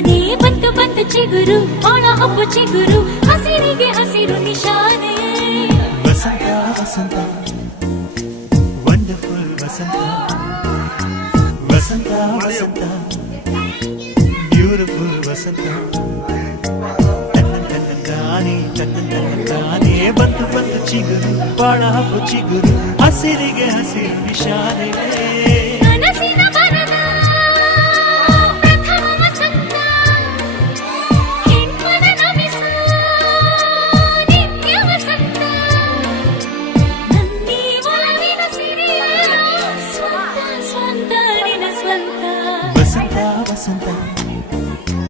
ತಾನೇ ಬಂತು ಬಂತು ಚಿಗುರು ಬಾಳ ಹಬ್ಬ ಚಿಗುರು ಹಸಿರಿಗೆ ಹಸಿರು ನಿಶಾನೆ ವಸಂತ ವಸಂತ ವಂಡರ್ಫುಲ್ ವಸಂತ ವಸಂತ ವಸಂತ ಬ್ಯೂಟಿಫುಲ್ ವಸಂತ ತಾನೇ ಬಂತು ಬಂತು ಚಿಗುರು ಬಾಳ ಹಬ್ಬ ಚಿಗುರು ಹಸಿರಿಗೆ ಹಸಿರು ನಿಶಾನೆ